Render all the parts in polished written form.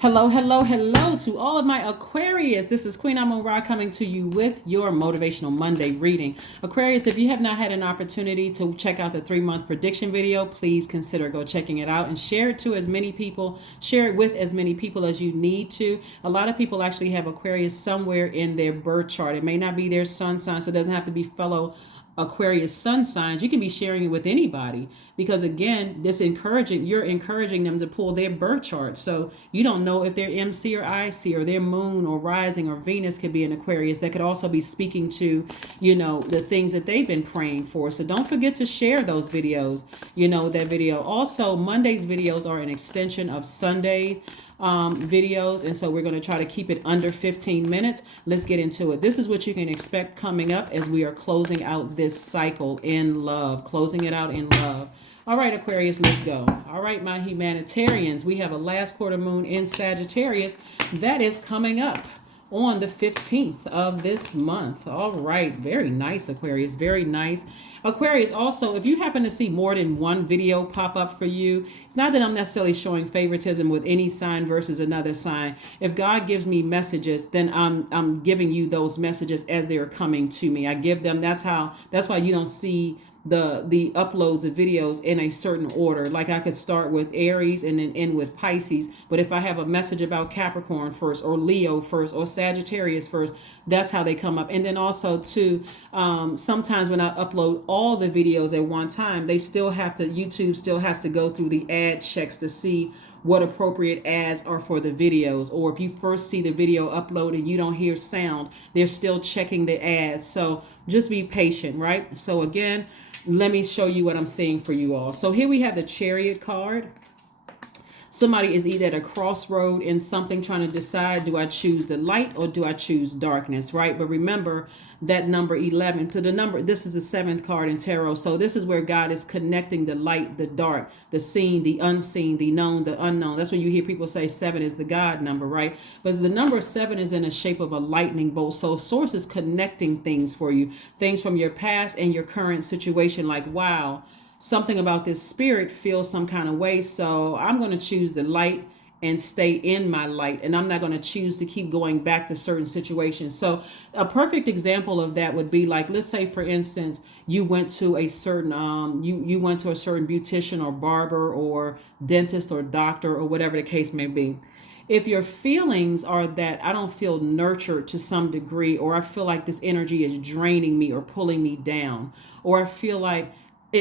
Hello, hello, hello to all of my Aquarius. This is Queen Amon Ra coming to you with your Motivational Monday reading. Aquarius, if you have not had an opportunity to check out the 3-month prediction video, please consider go checking it out and share it to as many people, share it with as many people as you need to. A lot of people actually have Aquarius somewhere in their birth chart. It may not be their sun sign, so it doesn't have to be fellow Aquarius sun signs. You can be sharing it with anybody because again, you're encouraging them to pull their birth chart. So you don't know if they're MC or IC or their moon or rising or Venus could be an Aquarius that could also be speaking to, the things that they've been praying for. So don't forget to share those videos, that video. Also, Monday's videos are an extension of Sunday videos, and so we're going to try to keep it under 15 minutes. Let's get into it. This is what you can expect coming up as we are closing out this cycle in love, closing it out in love. All right, Aquarius, let's go. All right, my humanitarians, we have a last quarter moon in Sagittarius that is coming up on the 15th of this month. All right, very nice, Aquarius, very nice. Aquarius, also, if you happen to see more than one video pop up for you, it's not that I'm necessarily showing favoritism with any sign versus another sign. If God gives me messages, then I'm giving you those messages as they are coming to me. I give them. That's why you don't see the uploads of videos in a certain order. Like I could start with Aries and then end with Pisces, but if I have a message about Capricorn first or Leo first or Sagittarius first, that's how they come up. And then also too, sometimes when I upload all the videos at one time, YouTube still has to go through the ad checks to see what appropriate ads are for the videos. Or if you first see the video upload and you don't hear sound, they're still checking the ads. So just be patient, right? So again, let me show you what I'm seeing for you all. So here we have the Chariot card. Somebody is either at a crossroad in something, trying to decide, do I choose the light or do I choose darkness, right? But remember that number 11 to the number, this is the 7th card in tarot. So this is where God is connecting the light, the dark, the seen, the unseen, the known, the unknown. That's when you hear people say 7 is the God number, right? But the number 7 is in the shape of a lightning bolt. So source is connecting things for you, things from your past and your current situation. Like, wow, something about this spirit feels some kind of way. So I'm going to choose the light and stay in my light. And I'm not going to choose to keep going back to certain situations. So a perfect example of that would be like, let's say, for instance, you went to a certain, you went to a certain beautician or barber or dentist or doctor or whatever the case may be. If your feelings are that I don't feel nurtured to some degree, or I feel like this energy is draining me or pulling me down, or I feel like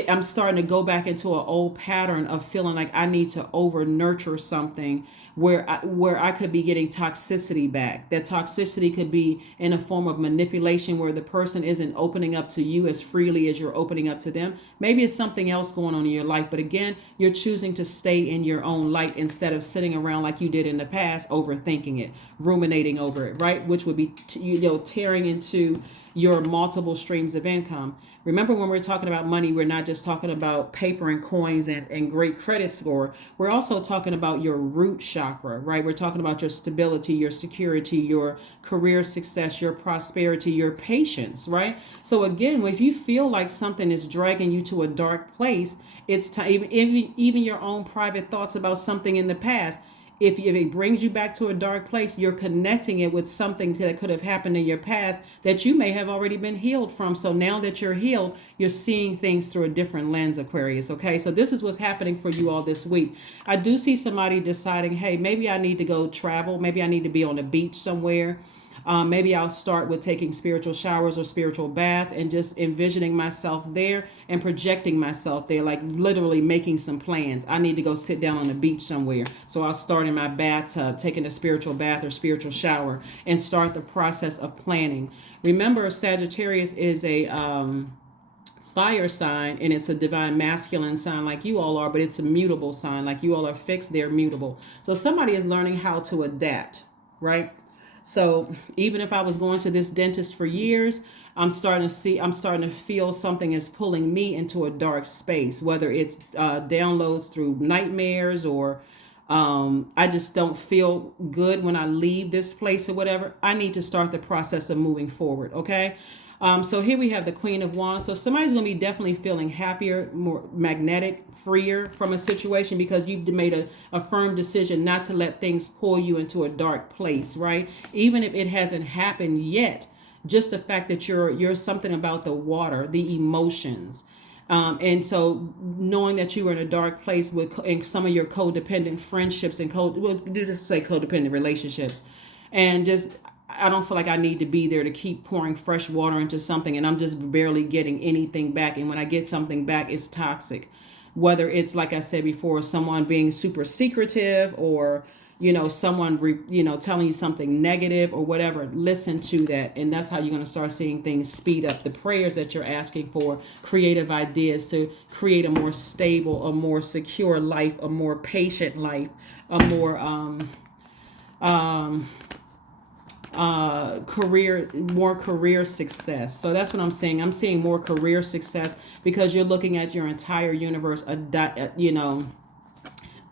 I'm starting to go back into an old pattern of feeling like I need to over nurture something where I could be getting toxicity back. That toxicity could be in a form of manipulation where the person isn't opening up to you as freely as you're opening up to them. Maybe it's something else going on in your life, but again, you're choosing to stay in your own light instead of sitting around like you did in the past, overthinking it, ruminating over it, right? Which would be, tearing into your multiple streams of income. Remember, when we're talking about money, we're not just talking about paper and coins and great credit score. We're also talking about your root chakra, right? We're talking about your stability, your security, your career success, your prosperity, your patience, right? So again, if you feel like something is dragging you to a dark place, it's time, even your own private thoughts about something in the past. If it brings you back to a dark place, you're connecting it with something that could have happened in your past that you may have already been healed from. So now that you're healed, you're seeing things through a different lens, Aquarius. Okay, so this is what's happening for you all this week. I do see somebody deciding, hey, maybe I need to go travel. Maybe I need to be on the beach somewhere. Maybe I'll start with taking spiritual showers or spiritual baths and just envisioning myself there and projecting myself there, like literally making some plans. I need to go sit down on the beach somewhere. So I'll start in my bathtub, taking a spiritual bath or spiritual shower, and start the process of planning. Remember, Sagittarius is a fire sign, and it's a divine masculine sign like you all are, but it's a mutable sign. Like you all are fixed, they're mutable. So somebody is learning how to adapt, right? So even if I was going to this dentist for years, I'm starting to feel something is pulling me into a dark space, whether it's downloads through nightmares or I just don't feel good when I leave this place or whatever. I need to start the process of moving forward. Okay. So here we have the Queen of Wands. So somebody's going to be definitely feeling happier, more magnetic, freer from a situation because you've made a firm decision not to let things pull you into a dark place, right? Even if it hasn't happened yet, just the fact that you're something about the water, the emotions. And so knowing that you were in a dark place with in some of your codependent friendships and just say codependent relationships, and just I don't feel like I need to be there to keep pouring fresh water into something and I'm just barely getting anything back. And when I get something back, it's toxic. Whether it's, like I said before, someone being super secretive or, someone, telling you something negative or whatever, listen to that. And that's how you're going to start seeing things speed up. The prayers that you're asking for, creative ideas to create a more stable, a more secure life, a more patient life, a more, more career success. So that's what I'm saying. I'm seeing more career success because you're looking at your entire universe,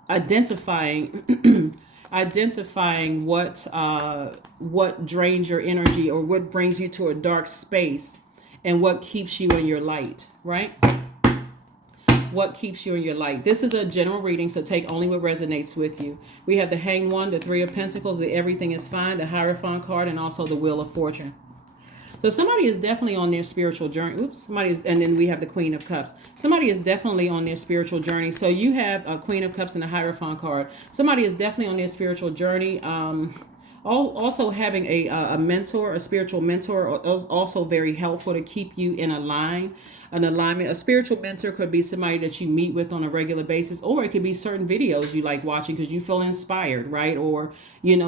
identifying identifying what drains your energy or what brings you to a dark space and what keeps you in your light, right? What keeps you in your light. This is a general reading, so take only what resonates with you. We have the Hanged One, the Three of Pentacles, the Everything is Fine, the Hierophant card, and also the Wheel of Fortune. So somebody is definitely on their spiritual journey. And then we have the Queen of Cups. Somebody is definitely on their spiritual journey. So you have a Queen of Cups and a Hierophant card. Somebody is definitely on their spiritual journey. Also having a mentor, a spiritual mentor, is also very helpful to keep you in an alignment. A spiritual mentor could be somebody that you meet with on a regular basis, or it could be certain videos you like watching because you feel inspired, right? Or,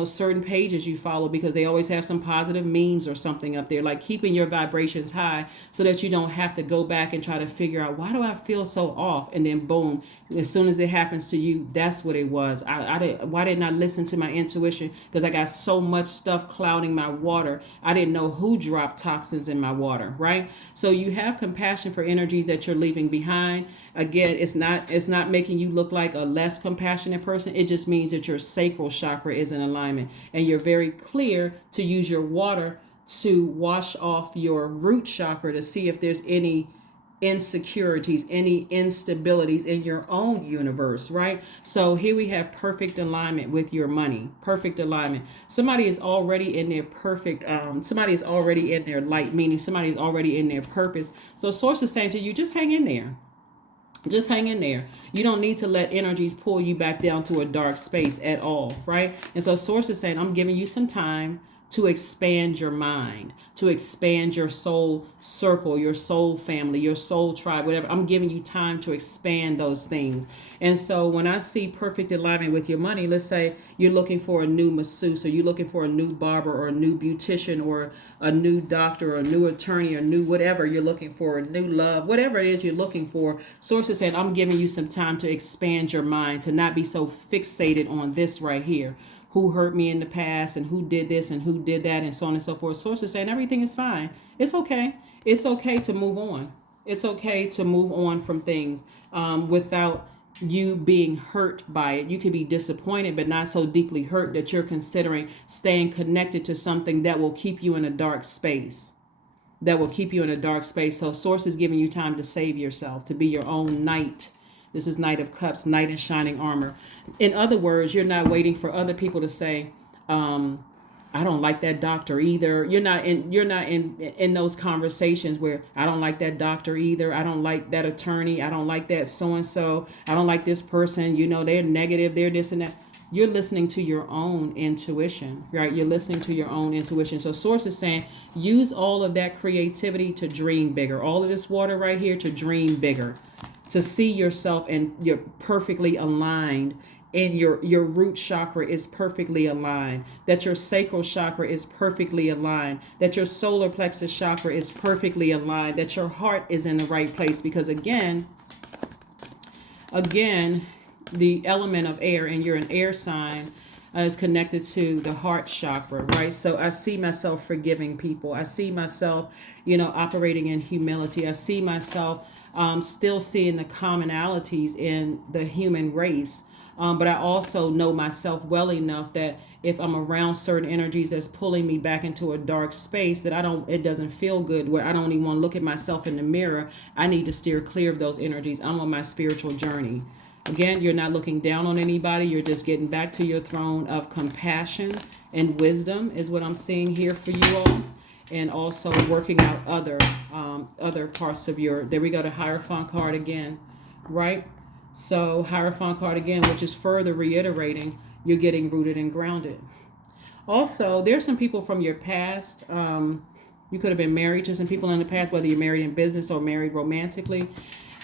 certain pages you follow because they always have some positive memes or something up there, like keeping your vibrations high so that you don't have to go back and try to figure out, why do I feel so off? And then boom, as soon as it happens to you, that's what it was. Why didn't I listen to my intuition? Because I got so much stuff clouding my water. I didn't know who dropped toxins in my water, right? So you have compassion for energies that you're leaving behind. Again, it's not making you look like a less compassionate person. It just means that your sacral chakra is in alignment and you're very clear to use your water to wash off your root chakra to see if there's any insecurities, any instabilities in your own universe, right? So here we have perfect alignment with your money, perfect alignment. Somebody is already in their somebody is already in their light, meaning somebody is already in their purpose. So source is saying to you, just hang in there. Just hang in there. You don't need to let energies pull you back down to a dark space at all, right? And so source is saying, I'm giving you some time to expand your mind, to expand your soul circle, your soul family, your soul tribe, whatever. I'm giving you time to expand those things. And so when I see perfect alignment with your money, let's say you're looking for a new masseuse, or you're looking for a new barber or a new beautician or a new doctor or a new attorney or new whatever you're looking for, a new love, whatever it is you're looking for. Sources said, I'm giving you some time to expand your mind, to not be so fixated on this right here. Who hurt me in the past and who did this and who did that and so on and so forth. Sources saying everything is fine. It's okay. It's okay to move on. It's okay to move on from things without you being hurt by it. You could be disappointed, but not so deeply hurt that you're considering staying connected to something that will keep you in a dark space. That will keep you in a dark space. So source is giving you time to save yourself, to be your own knight. This is Knight of Cups, Knight in shining armor. In other words, you're not waiting for other people to say, I don't like that doctor either. You're not in those conversations where I don't like that doctor either. I don't like that attorney. I don't like that so-and-so. I don't like this person. They're negative. They're this and that. You're listening to your own intuition, right? You're listening to your own intuition. So source is saying, use all of that creativity to dream bigger. All of this water right here to dream bigger. To see yourself and you're perfectly aligned, and your root chakra is perfectly aligned, that your sacral chakra is perfectly aligned, that your solar plexus chakra is perfectly aligned, that your heart is in the right place. Because again, the element of air, and you're an air sign, is connected to the heart chakra, right? So I see myself forgiving people. I see myself, operating in humility. I see myself still seeing the commonalities in the human race, But I also know myself well enough that if I'm around certain energies that's pulling me back into a dark space, that it doesn't feel good, where I don't even want to look at myself in the mirror. I need to steer clear of those energies. I'm on my spiritual journey. Again, you're not looking down on anybody. You're just getting back to your throne of compassion and wisdom is what I'm seeing here for you all. And also working out other parts of your, there we go, the Hierophant card again, right? So Hierophant card again, which is further reiterating you're getting rooted and grounded. Also, there's some people from your past. You could have been married to some people in the past, whether you're married in business or married romantically,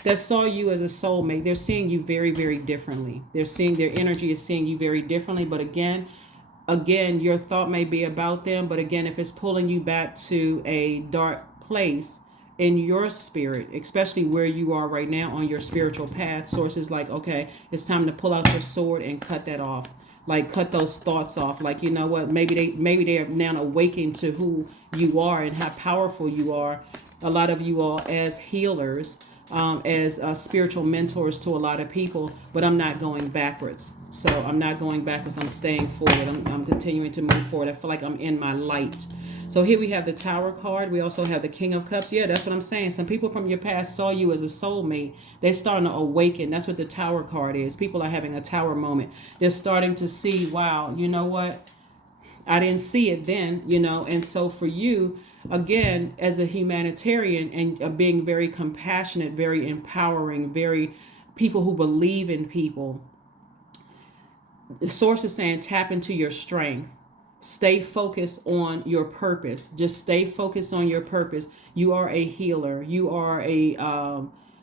that saw you as a soulmate. They're seeing you very, very differently. They're seeing, their energy is seeing you very differently. But again, your thought may be about them. But again, if it's pulling you back to a dark place in your spirit, especially where you are right now on your spiritual path, sources like, okay, it's time to pull out your sword and cut that off. Like, cut those thoughts off. Like, you know what, maybe they are now awakened to who you are and how powerful you are. A lot of you all as healers, as spiritual mentors to a lot of people, but I'm not going backwards. So I'm not going backwards. I'm staying forward. I'm continuing to move forward. I feel like I'm in my light. So here we have the Tower card. We also have the King of Cups. Yeah, that's what I'm saying. Some people from your past saw you as a soulmate. They're starting to awaken. That's what the Tower card is. People are having a Tower moment. They're starting to see, wow, you know what? I didn't see it then, And so for you, again, as a humanitarian and being very compassionate, very empowering, very people who believe in people, the source is saying tap into your strength. Stay focused on your purpose. Just stay focused on your purpose. You are a healer. You are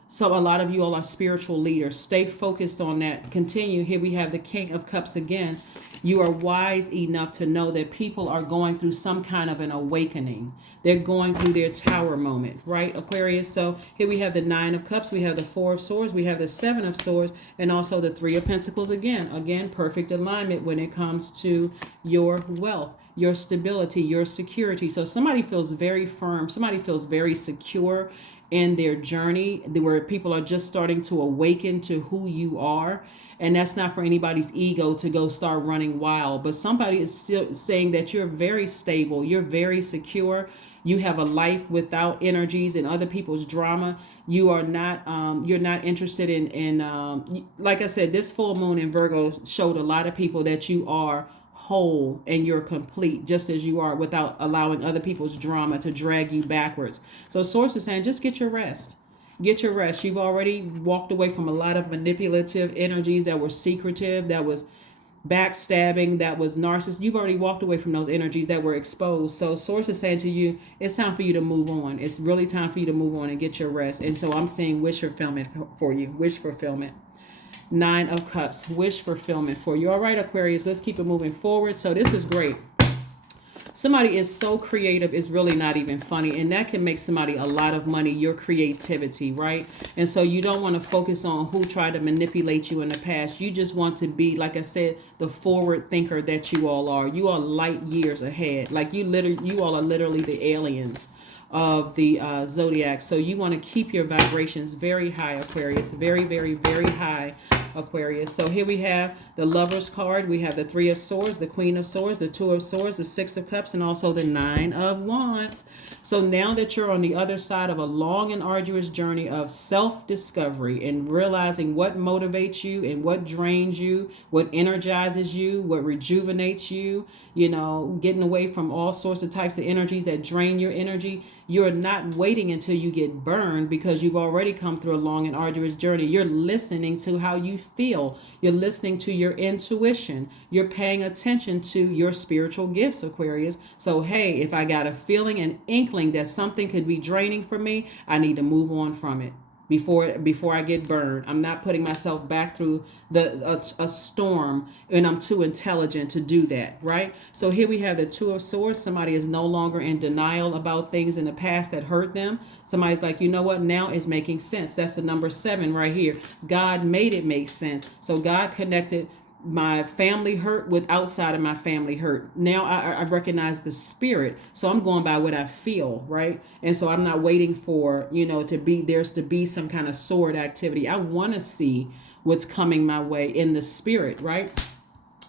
so a lot of you all are spiritual leaders. Stay focused on that. Continue. Here we have the King of Cups again. You are wise enough to know that people are going through some kind of an awakening. They're going through their Tower moment, right, Aquarius? So here we have the Nine of Cups. We have the Four of Swords. We have the Seven of Swords, and also the Three of Pentacles again. Again, perfect alignment when it comes to your wealth, your stability, your security. So somebody feels very firm. Somebody feels very secure in their journey, where people are just starting to awaken to who you are. And that's not for anybody's ego to go start running wild. But somebody is still saying that you're very stable. You're very secure. You have a life without energies and other people's drama. You are not, you're not interested in like I said, this full moon in Virgo showed a lot of people that you are whole and you're complete just as you are, without allowing other people's drama to drag you backwards. So source is saying, just get your rest. Get your rest. You've already walked away from a lot of manipulative energies that were secretive, that was backstabbing, that was narcissist. You've already walked away from those energies that were exposed. So source is saying to you, it's time for you to move on. It's really time for you to move on and get your rest. And so I'm saying wish fulfillment for you. Wish fulfillment. Nine of Cups. Wish fulfillment for you. All right, Aquarius, let's keep it moving forward. So this is great. Somebody is so creative, it's really not even funny. And that can make somebody a lot of money, your creativity, right? And so you don't want to focus on who tried to manipulate you in the past. You just want to be, like I said, the forward thinker that you all are. You are light years ahead. Like you all are literally the aliens of the Zodiac. So you want to keep your vibrations very high, Aquarius. Very, very, very high, Aquarius. So here we have the Lovers card. We have the Three of Swords, the Queen of Swords, the Two of Swords, the Six of Cups, and also the Nine of Wands. So now that you're on the other side of a long and arduous journey of self-discovery and realizing what motivates you and what drains you, what energizes you, what rejuvenates you, getting away from all sorts of types of energies that drain your energy, you're not waiting until you get burned, because you've already come through a long and arduous journey. You're listening to how you feel. You're listening to your intuition. You're paying attention to your spiritual gifts, Aquarius. So, hey, if I got a feeling, an inkling that something could be draining for me, I need to move on from it before I get burned. I'm not putting myself back through a storm, and I'm too intelligent to do that, right? So here we have the Two of Swords. Somebody is no longer in denial about things in the past that hurt them. Somebody's like, you know what? Now it's making sense. That's the number 7 right here. God made it make sense. So God connected my family hurt with outside of my family hurt. Now I recognize the spirit. So I'm going by what I feel, right? And so I'm not waiting for, there's to be some kind of sword activity. I want to see what's coming my way in the spirit, right?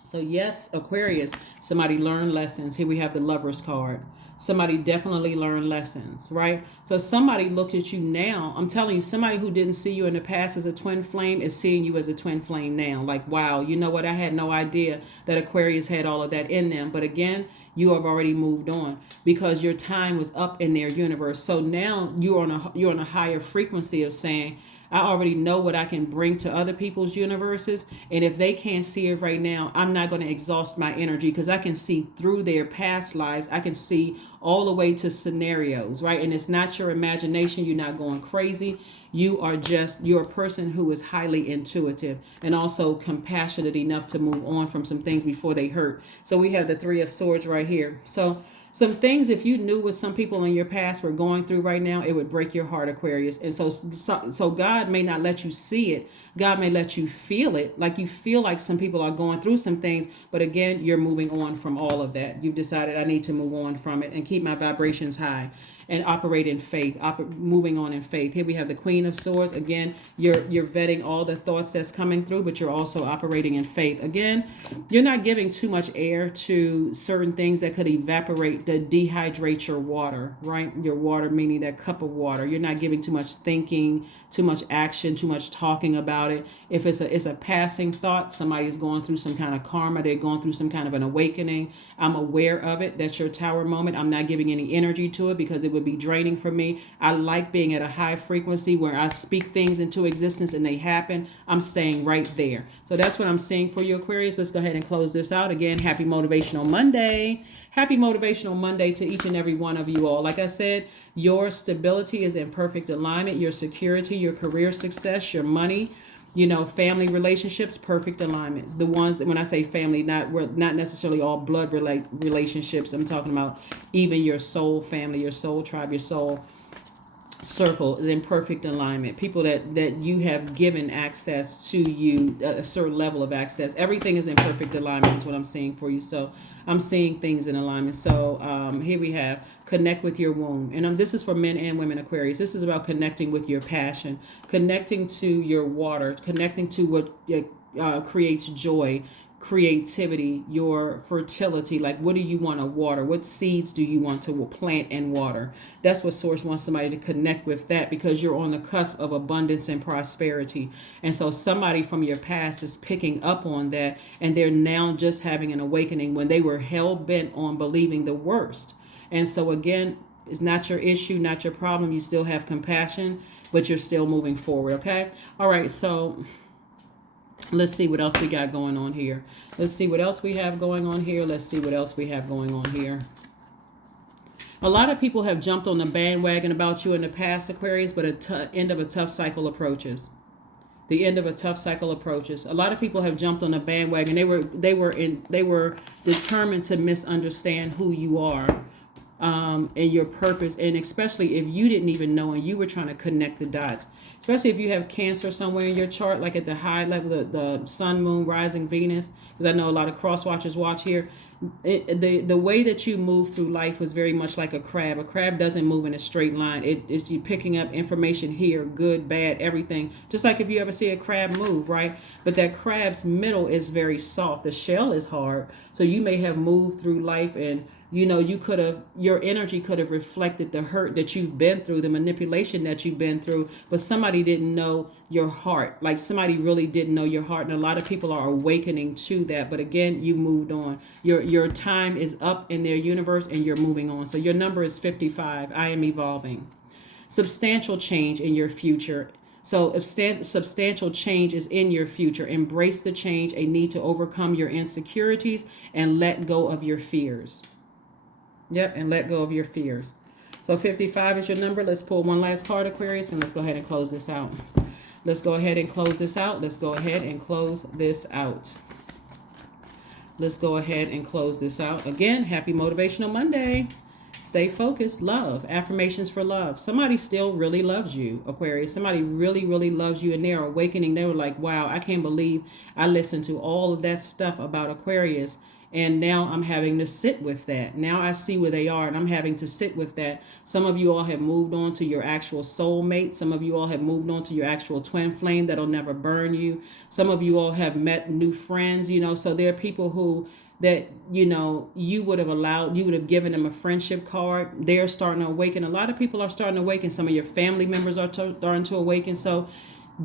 So yes, Aquarius, somebody learned lessons. Here we have the Lover's card. Somebody definitely learned lessons, right? So somebody looked at you now. I'm telling you, somebody who didn't see you in the past as a twin flame is seeing you as a twin flame now. Like, wow, you know what? I had no idea that Aquarius had all of that in them. But again, you have already moved on because your time was up in their universe. So now you're on a higher frequency of saying, I already know what I can bring to other people's universes. And if they can't see it right now, I'm not going to exhaust my energy because I can see through their past lives. I can see all the way to scenarios, right? And it's not your imagination. You're not going crazy. You're a person who is highly intuitive and also compassionate enough to move on from some things before they hurt. So we have the Three of Swords right here. So some things, if you knew what some people in your past were going through right now, it would break your heart, Aquarius. And so God may not let you see it. God may let you feel it. Like you feel like some people are going through some things. But again, you're moving on from all of that. You've decided I need to move on from it and keep my vibrations high and operate in faith, moving on in faith. Here we have the Queen of Swords. Again, you're vetting all the thoughts that's coming through, but you're also operating in faith. Again, you're not giving too much air to certain things that could evaporate, that dehydrate your water, right? Your water, meaning that cup of water. You're not giving too much thinking, too much action, too much talking about it. If it's a passing thought, somebody's going through some kind of karma, they're going through some kind of an awakening. I'm aware of it. That's your Tower moment. I'm not giving any energy to it because it would be draining for me. I like being at a high frequency where I speak things into existence and they happen. I'm staying right there. So that's what I'm seeing for you, Aquarius. Let's go ahead and close this out. Again, happy Motivational Monday. Happy Motivational Monday to each and every one of you all. Like I said, your stability is in perfect alignment. Your security, your career success, your money, family relationships, perfect alignment. The ones that, when I say family, we're not necessarily all blood relationships. I'm talking about even your soul family, your soul tribe, your soul circle is in perfect alignment. People that you have given access to you, a certain level of access. Everything is in perfect alignment is what I'm seeing for you. So I'm seeing things in alignment. So here we have connect with your womb. And this is for men and women, Aquarius. This is about connecting with your passion, connecting to your water, connecting to what creates joy, creativity, your fertility. Like, what do you want to water? What seeds do you want to plant and water? That's what Source wants somebody to connect with, that because you're on the cusp of abundance and prosperity. And so somebody from your past is picking up on that, and they're now just having an awakening when they were hell bent on believing the worst. And so again, it's not your issue, not your problem. You still have compassion, but you're still moving forward. Okay. All right. So let's see what else we got going on here. Let's see what else we have going on here. Let's see what else we have going on here. A lot of people have jumped on the bandwagon about you in the past, Aquarius, but end of a tough cycle approaches. The end of a tough cycle approaches. A lot of people have jumped on the bandwagon. They were determined to misunderstand who you are. And your purpose, and especially if you didn't even know and you were trying to connect the dots, especially if you have Cancer somewhere in your chart, like at the high level, the sun, moon, rising Venus, because I know a lot of cross watchers watch here. The way that you move through life was very much like a crab. A crab doesn't move in a straight line. It's you picking up information here, good, bad, everything. Just like if you ever see a crab move, right? But that crab's middle is very soft. The shell is hard. So you may have moved through life and your energy could have reflected the hurt that you've been through, the manipulation that you've been through, but somebody didn't know your heart. Like somebody really didn't know your heart. And a lot of people are awakening to that. But again, you moved on. Your time is up in their universe and you're moving on. So your number is 55. I am evolving. Substantial change in your future. So if substantial change is in your future, embrace the change, a need to overcome your insecurities and let go of your fears. Yep, and let go of your fears. So 55 is your number. Let's pull one last card, Aquarius, and let's go ahead and close this out. Let's go ahead and close this out. Let's go ahead and close this out. Let's go ahead and close this out. Again, happy Motivational Monday. Stay focused. Love. Affirmations for love. Somebody still really loves you, Aquarius. Somebody really, really loves you, and they're awakening. They were like, wow, I can't believe I listened to all of that stuff about Aquarius. And now I'm having to sit with that. Now I see where they are and I'm having to sit with that. Some of you all have moved on to your actual soulmate. Some of you all have moved on to your actual twin flame that'll never burn you. Some of you all have met new friends, so there are people who that you would have given them a friendship card. They're starting to awaken. A lot of people are starting to awaken. Some of your family members are starting to awaken. So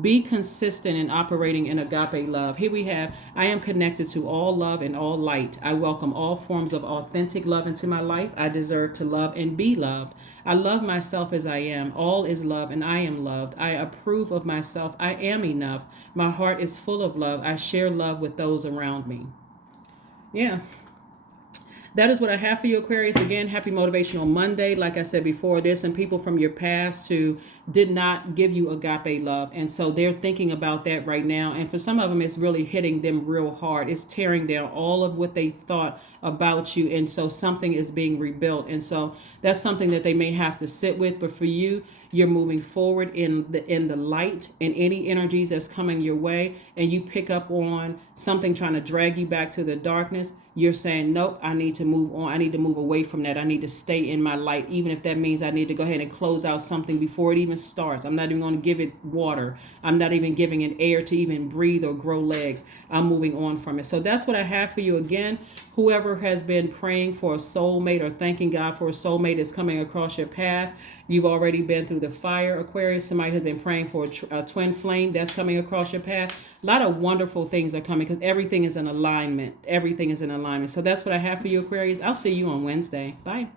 be consistent in operating in agape love. Here we have, I am connected to all love and all light. I welcome all forms of authentic love into my life. I deserve to love and be loved. I love myself as I am. All is love and I am loved. I approve of myself. I am enough. My heart is full of love. I share love with those around me. Yeah. That is what I have for you, Aquarius. Again, happy Motivational Monday. Like I said before, there's some people from your past who did not give you agape love. And so they're thinking about that right now. And for some of them, it's really hitting them real hard. It's tearing down all of what they thought about you. And so something is being rebuilt. And so that's something that they may have to sit with. But for you, you're moving forward in the light and any energies that's coming your way, and you pick up on something trying to drag you back to the darkness. You're saying, nope, I need to move on. I need to move away from that. I need to stay in my light, even if that means I need to go ahead and close out something before it even starts. I'm not even going to give it water. I'm not even giving it air to even breathe or grow legs. I'm moving on from it. So that's what I have for you. Again, whoever has been praying for a soulmate or thanking God for a soulmate is coming across your path. You've already been through the fire, Aquarius. Somebody has been praying for a twin flame that's coming across your path. A lot of wonderful things are coming because everything is in alignment. Everything is in alignment. So that's what I have for you, Aquarius. I'll see you on Wednesday. Bye.